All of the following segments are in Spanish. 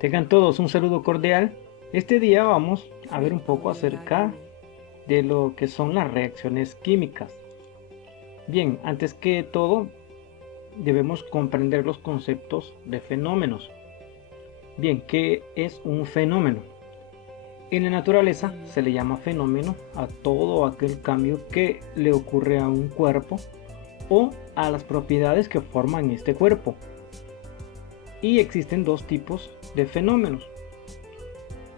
Tengan todos un saludo cordial. Este día vamos a ver un poco acerca de lo que son las reacciones químicas. Bien, antes que todo, debemos comprender los conceptos de fenómenos. Bien, ¿qué es un fenómeno? En la naturaleza se le llama fenómeno a todo aquel cambio que le ocurre a un cuerpo o a las propiedades que forman este cuerpo. Y existen dos tipos de fenómenos.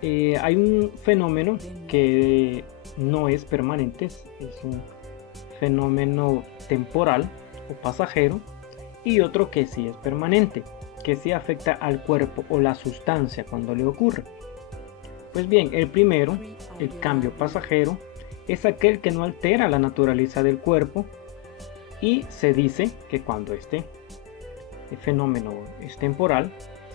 Hay un fenómeno que no es permanente, es un fenómeno temporal o pasajero, y otro que sí es permanente, que sí afecta al cuerpo o la sustancia cuando le ocurre. Pues bien, el primero, el cambio pasajero, es aquel que no altera la naturaleza del cuerpo, y se dice que cuando este fenómeno es temporal,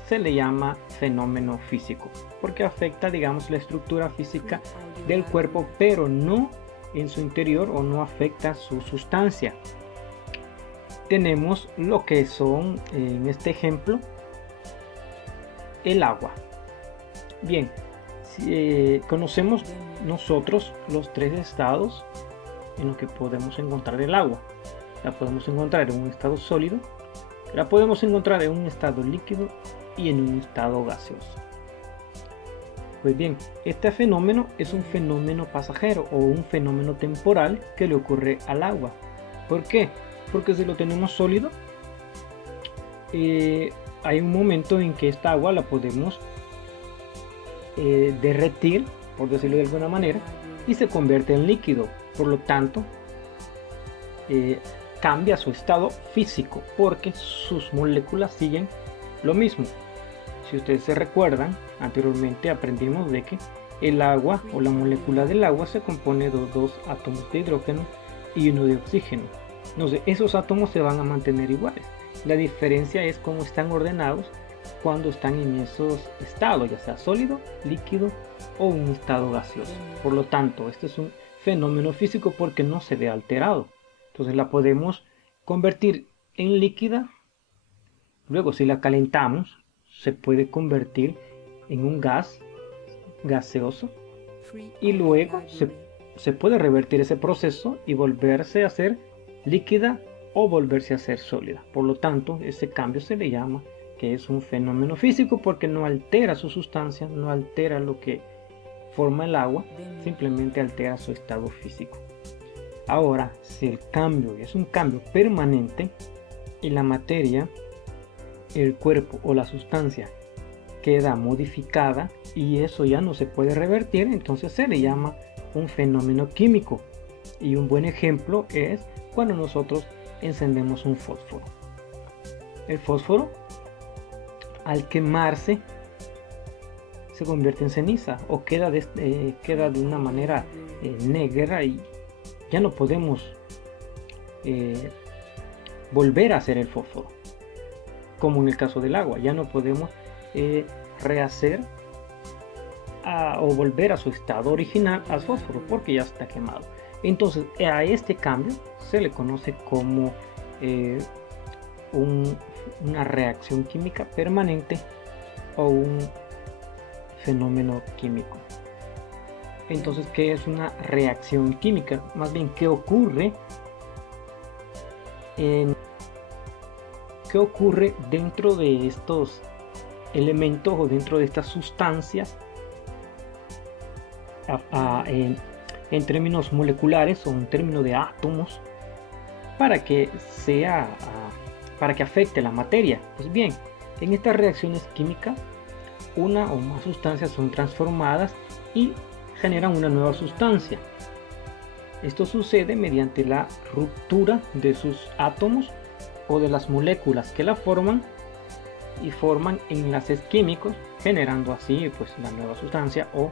se le llama fenómeno físico, porque afecta, digamos, la estructura física del cuerpo, pero no en su interior o no afecta su sustancia. Tenemos lo que son, en este ejemplo, el agua. Bien, conocemos nosotros los tres estados en los que podemos encontrar el agua. La podemos encontrar en un estado sólido, la podemos encontrar en un estado líquido y en un estado gaseoso. Pues bien, este fenómeno es un fenómeno pasajero o un fenómeno temporal que le ocurre al agua. ¿Por qué? Porque si lo tenemos sólido, hay un momento en que esta agua la podemos derretir, por decirlo de alguna manera, y se convierte en líquido. Por lo tanto, cambia su estado físico porque sus moléculas siguen lo mismo. Si ustedes se recuerdan, anteriormente aprendimos de que el agua o la molécula del agua se compone de dos átomos de hidrógeno y uno de oxígeno. Entonces esos átomos se van a mantener iguales. La diferencia es cómo están ordenados cuando están en esos estados, ya sea sólido, líquido o un estado gaseoso. Por lo tanto, este es un fenómeno físico porque no se ve alterado. Entonces la podemos convertir en líquida. Luego, si la calentamos, se puede convertir en un gas gaseoso, y luego se puede revertir ese proceso y volverse a ser líquida o volverse a ser sólida. Por lo tanto, ese cambio se le llama que es un fenómeno físico porque no altera su sustancia, no altera lo que forma el agua, simplemente altera su estado físico. Ahora, si el cambio es un cambio permanente y la materia, el cuerpo o la sustancia queda modificada y eso ya no se puede revertir, entonces se le llama un fenómeno químico. Y un buen ejemplo es cuando nosotros encendemos un fósforo. El fósforo, al quemarse, se convierte en ceniza o queda de una manera negra, y ya no podemos volver a hacer el fósforo. Como en el caso del agua, ya no podemos rehacer o volver a su estado original al fósforo porque ya está quemado. Entonces a este cambio se le conoce como una reacción química permanente o un fenómeno químico. Entonces, ¿qué es una reacción química? Más bien, ¿qué ocurre dentro de estos elementos o dentro de estas sustancias en términos moleculares o en términos de átomos para que afecte la materia? Pues bien, en estas reacciones químicas, una o más sustancias son transformadas y generan una nueva sustancia. Esto sucede mediante la ruptura de sus átomos o de las moléculas que la forman, y forman enlaces químicos, generando así pues la nueva sustancia o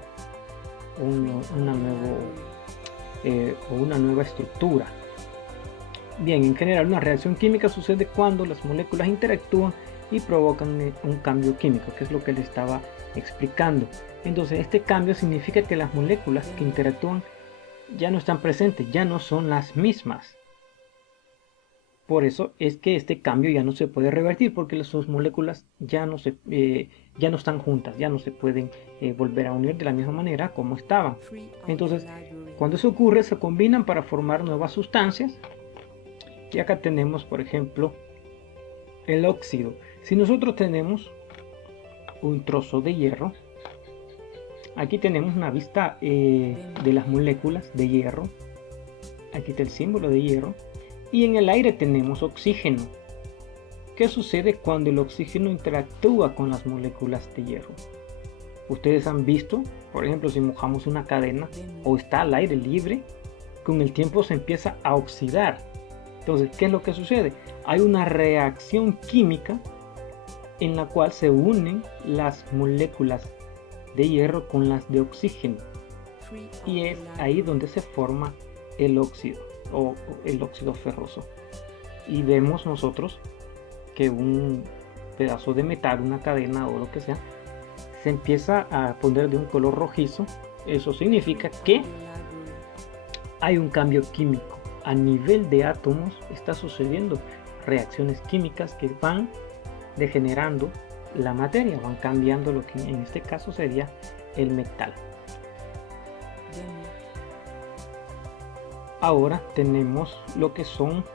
una nueva estructura. Bien, en general una reacción química sucede cuando las moléculas interactúan y provocan un cambio químico, que es lo que les estaba explicando. Entonces este cambio significa que las moléculas que interactúan ya no están presentes, ya no son las mismas. Por eso es que este cambio ya no se puede revertir, porque sus moléculas ya no están juntas, ya no se pueden volver a unir de la misma manera como estaban. Entonces, cuando eso ocurre, se combinan para formar nuevas sustancias. Y acá tenemos, por ejemplo, el óxido. Si nosotros tenemos un trozo de hierro, aquí tenemos una vista de las moléculas de hierro. Aquí está el símbolo de hierro. Y en el aire tenemos oxígeno. ¿Qué sucede cuando el oxígeno interactúa con las moléculas de hierro? Ustedes han visto, por ejemplo, si mojamos una cadena o está al aire libre, con el tiempo se empieza a oxidar. Entonces, ¿qué es lo que sucede? Hay una reacción química en la cual se unen las moléculas de hierro con las de oxígeno. Y es ahí donde se forma el óxido o el óxido ferroso. Y vemos nosotros que un pedazo de metal, una cadena o lo que sea, se empieza a poner de un color rojizo. Eso significa que hay un cambio químico. A nivel de átomos está sucediendo reacciones químicas que van degenerando la materia, van cambiando lo que en este caso sería el metal. Ahora tenemos lo que son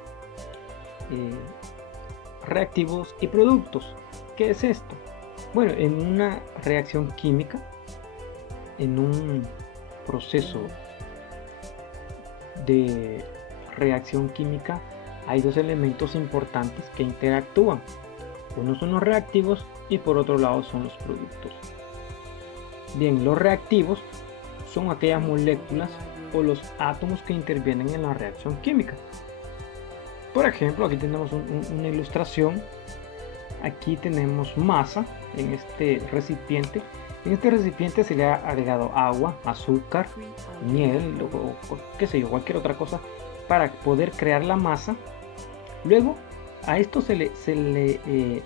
reactivos y productos. ¿Qué es esto? Bueno, en una reacción química, en un proceso de reacción química, hay dos elementos importantes que interactúan. Uno son los reactivos y por otro lado son los productos. Bien, los reactivos son aquellas moléculas o los átomos que intervienen en la reacción química. Por ejemplo, aquí tenemos una ilustración. Aquí tenemos masa en este recipiente. En este recipiente se le ha agregado agua, azúcar, miel o qué sé yo, cualquier otra cosa para poder crear la masa. Luego a esto le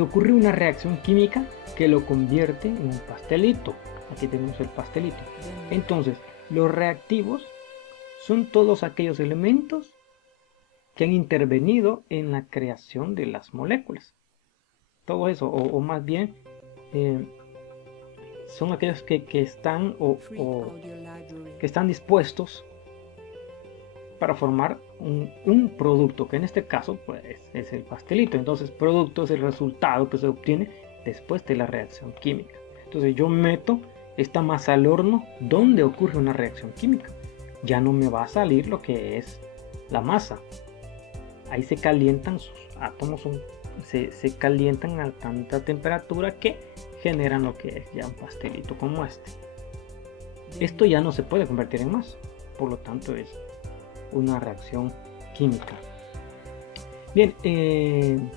ocurre una reacción química que lo convierte en un pastelito. Aquí tenemos el pastelito. Entonces, los reactivos son todos aquellos elementos que han intervenido en la creación de las moléculas. Todo eso, o más bien, son aquellos que están que están dispuestos para formar un producto, que en este caso pues, es el pastelito. Entonces, producto es el resultado que se obtiene después de la reacción química. Entonces, yo meto esta masa al horno donde ocurre una reacción química. Ya no me va a salir lo que es la masa. Ahí se calientan sus átomos, se calientan a tanta temperatura que generan lo que es ya un pastelito como este. Esto ya no se puede convertir en masa, por lo tanto es una reacción química. Bien, en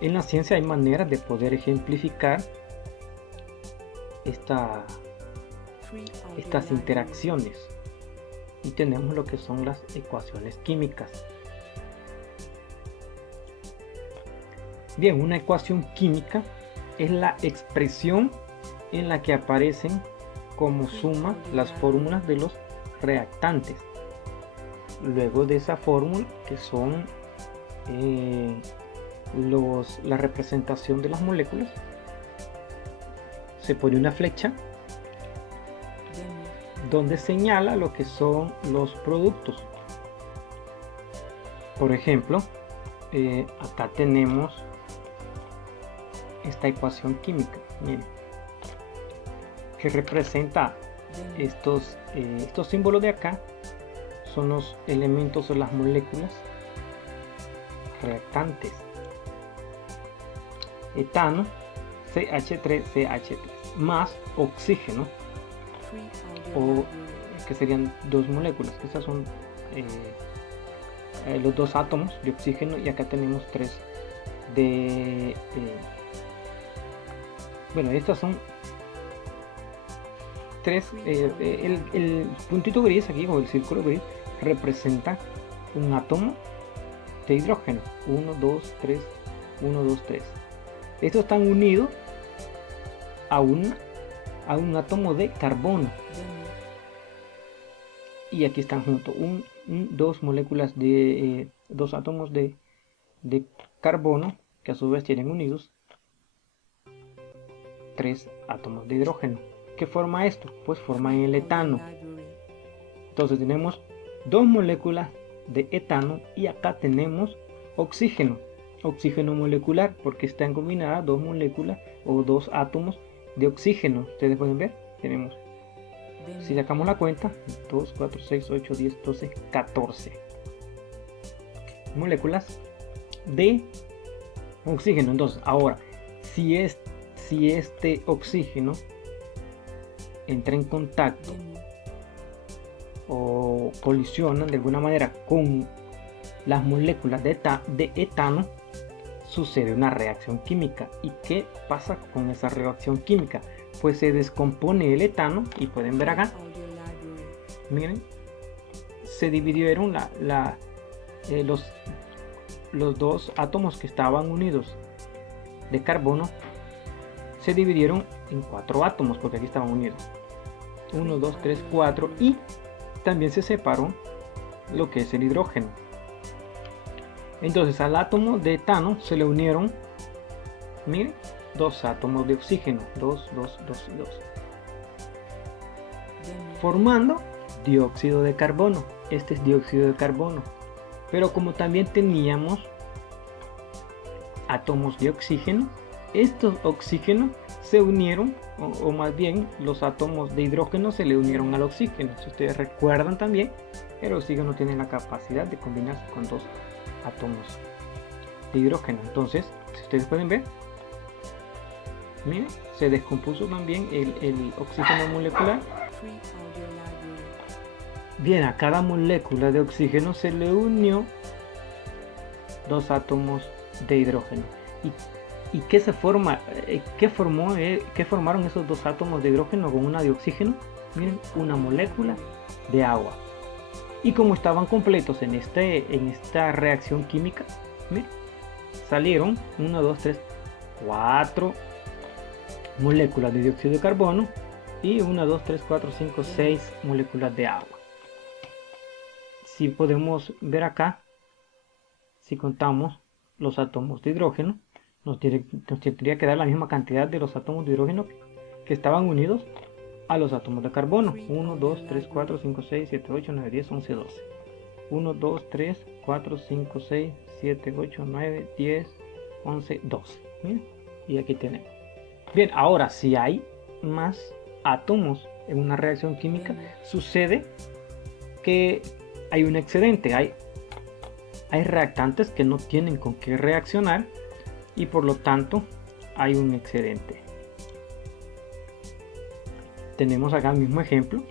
la ciencia hay maneras de poder ejemplificar estas interacciones y tenemos lo que son las ecuaciones químicas. Bien, una ecuación química es la expresión en la que aparecen como suma las fórmulas de los reactantes. Luego de esa fórmula, que son la representación de las moléculas, se pone una flecha donde señala lo que son los productos. Por ejemplo, acá tenemos esta ecuación química, miren, que representa estos símbolos de acá. Son los elementos o las moléculas reactantes. Etano, CH3CH3 más oxígeno, o que serían dos moléculas. Estas son los dos átomos de oxígeno, y acá tenemos tres de bueno, estas son tres. El puntito gris aquí, o el círculo gris, representa un átomo de hidrógeno. 1, 2, 3, 1, 2, 3. Estos están unidos a un átomo de carbono. Y aquí están juntos, dos moléculas de dos átomos de carbono que a su vez tienen unidos 3 átomos de hidrógeno. ¿Qué forma esto? Pues forma el etano. Entonces tenemos dos moléculas de etano y acá tenemos oxígeno molecular, porque están combinadas dos moléculas o dos átomos de oxígeno. Ustedes pueden ver, tenemos, si sacamos la cuenta, 2, 4, 6, 8, 10, 12, 14 moléculas de oxígeno. Entonces ahora, si este oxígeno entra en contacto o colisionan de alguna manera con las moléculas de etano, sucede una reacción química. ¿Y qué pasa con esa reacción química? Pues se descompone el etano y pueden ver acá, miren, se dividieron los dos átomos que estaban unidos de carbono, se dividieron en 4 átomos, porque aquí estaban unidos 1, 2, 3, 4, y también se separó lo que es el hidrógeno. Entonces al átomo de etano se le unieron, miren, 2 átomos de oxígeno, 2, 2, 2 y 2, formando dióxido de carbono. Este es dióxido de carbono. Pero como también teníamos átomos de oxígeno, estos oxígenos se unieron, o más bien los átomos de hidrógeno se le unieron al oxígeno. Si ustedes recuerdan también, el oxígeno tiene la capacidad de combinarse con 2 átomos de hidrógeno. Entonces, si ustedes pueden ver, miren, se descompuso también el oxígeno molecular. Bien, a cada molécula de oxígeno se le unió 2 átomos de hidrógeno. ¿Y qué se forma? ¿Qué formaron esos 2 átomos de hidrógeno con una de oxígeno? Miren, una molécula de agua. Y como estaban completos en esta reacción química, miren, salieron 1, 2, 3, 4 moléculas de dióxido de carbono y 1, 2, 3, 4, 5, 6 moléculas de agua. Si podemos ver acá, si contamos los átomos de hidrógeno, nos tendría que dar la misma cantidad de los átomos de hidrógeno que estaban unidos a los átomos de carbono. 1, 2, 3, 4, 5, 6, 7, 8, 9, 10, 11, 12. 1, 2, 3, 4, 5, 6, 7, 8, 9, 10, 11, 12. ¿Bien? Y aquí tenemos. Bien, ahora si hay más átomos en una reacción química, sucede que hay un excedente. Hay reactantes que no tienen con qué reaccionar y por lo tanto hay un excedente. Tenemos acá el mismo ejemplo.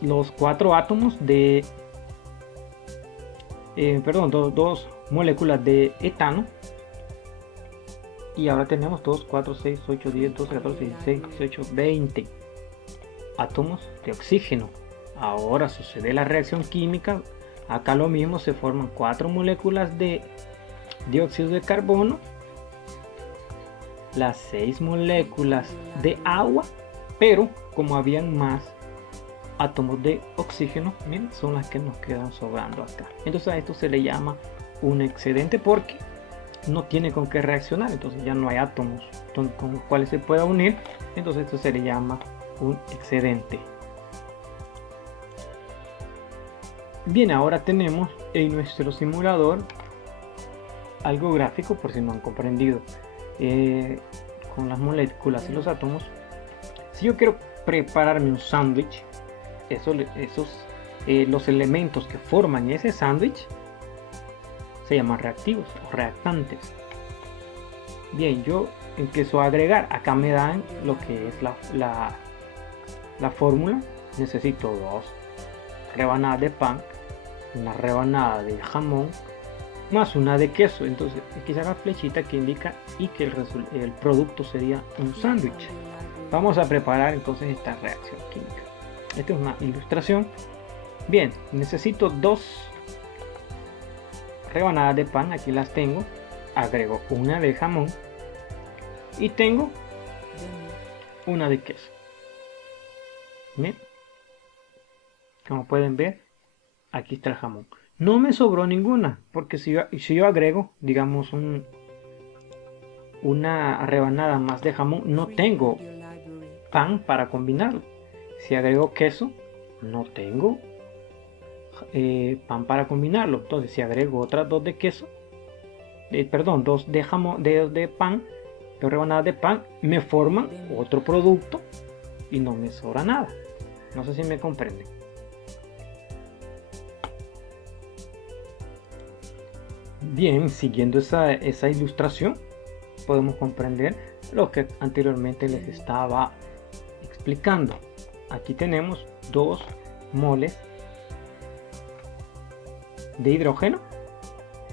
Los 4 átomos de dos moléculas de etano, y ahora tenemos 2, 4, 6, 8, 10, 12, 14, 16, 18, 20 átomos de oxígeno. Ahora sucede la reacción química. Acá lo mismo, se forman 4 moléculas de dióxido de carbono, las 6 moléculas de agua, pero como habían más átomos de oxígeno, miren, son las que nos quedan sobrando acá. Entonces a esto se le llama un excedente porque no tiene con qué reaccionar. Entonces ya no hay átomos con los cuales se pueda unir. Entonces esto se le llama un excedente. Bien, ahora tenemos en nuestro simulador algo gráfico por si no han comprendido, con las moléculas y los átomos. Si yo quiero prepararme un sándwich, los elementos que forman ese sándwich se llaman reactivos o reactantes. Bien, yo empiezo a agregar. Acá me dan lo que es la fórmula. Necesito 2 rebanadas de pan, una rebanada de jamón, más una de queso. Entonces aquí está la flechita que indica y que el producto sería un sándwich. Vamos a preparar entonces esta reacción química. Esta es una ilustración. Bien, necesito 2 rebanadas de pan, aquí las tengo. Agrego una de jamón y tengo una de queso. Bien, como pueden ver, aquí está el jamón. No me sobró ninguna, porque si yo agrego, digamos, una rebanada más de jamón, no tengo pan para combinarlo. Si agrego queso, no tengo pan para combinarlo. Entonces, si agrego otras dos de queso, perdón, dos de jamón, de pan, dos rebanadas de pan, me forman otro producto y no me sobra nada. No sé si me comprenden. Bien, siguiendo esa ilustración, podemos comprender lo que anteriormente les estaba explicando. Aquí tenemos 2 moles de hidrógeno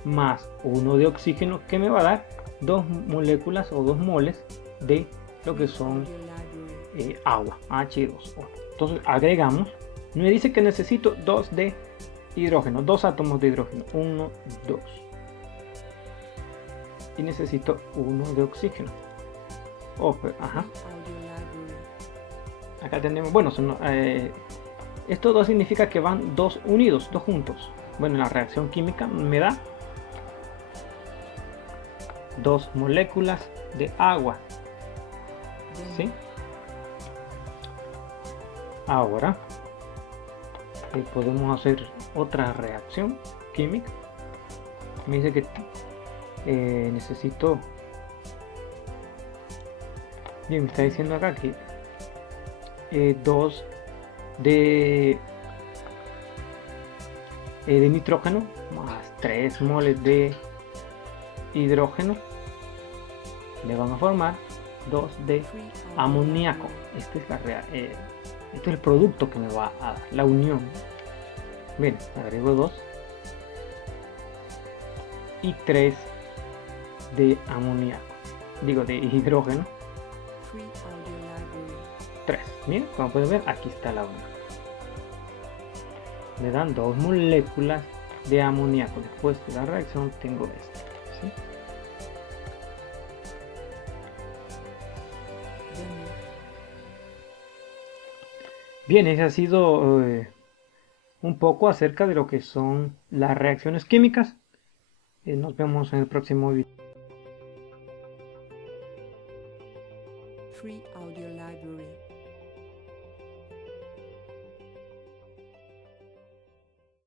más 1 de oxígeno, que me va a dar 2 moléculas o 2 moles de lo que son agua, H2O. Entonces agregamos, me dice que necesito 2 de hidrógeno, 2 átomos de hidrógeno, 1, 2, y necesito 1 de oxígeno. Acá tenemos, bueno, esto 2 significa que van 2 unidos, 2 juntos. Bueno, la reacción química me da 2 moléculas de agua, ¿sí? Ahora podemos hacer otra reacción química. Me dice que necesito, bien, me está diciendo acá que 2 de nitrógeno más 3 moles de hidrógeno me van a formar 2 de amoníaco. Este es el producto que me va a dar, la unión. Bien, agrego 2 y 3 de amoníaco, digo de hidrógeno, 3. Miren, como pueden ver, aquí está la unión. Me dan 2 moléculas de amoníaco. Después de la reacción tengo esto, ¿sí? Bien, ese ha sido un poco acerca de lo que son las reacciones químicas. Nos vemos en el próximo video. Free Audio Library.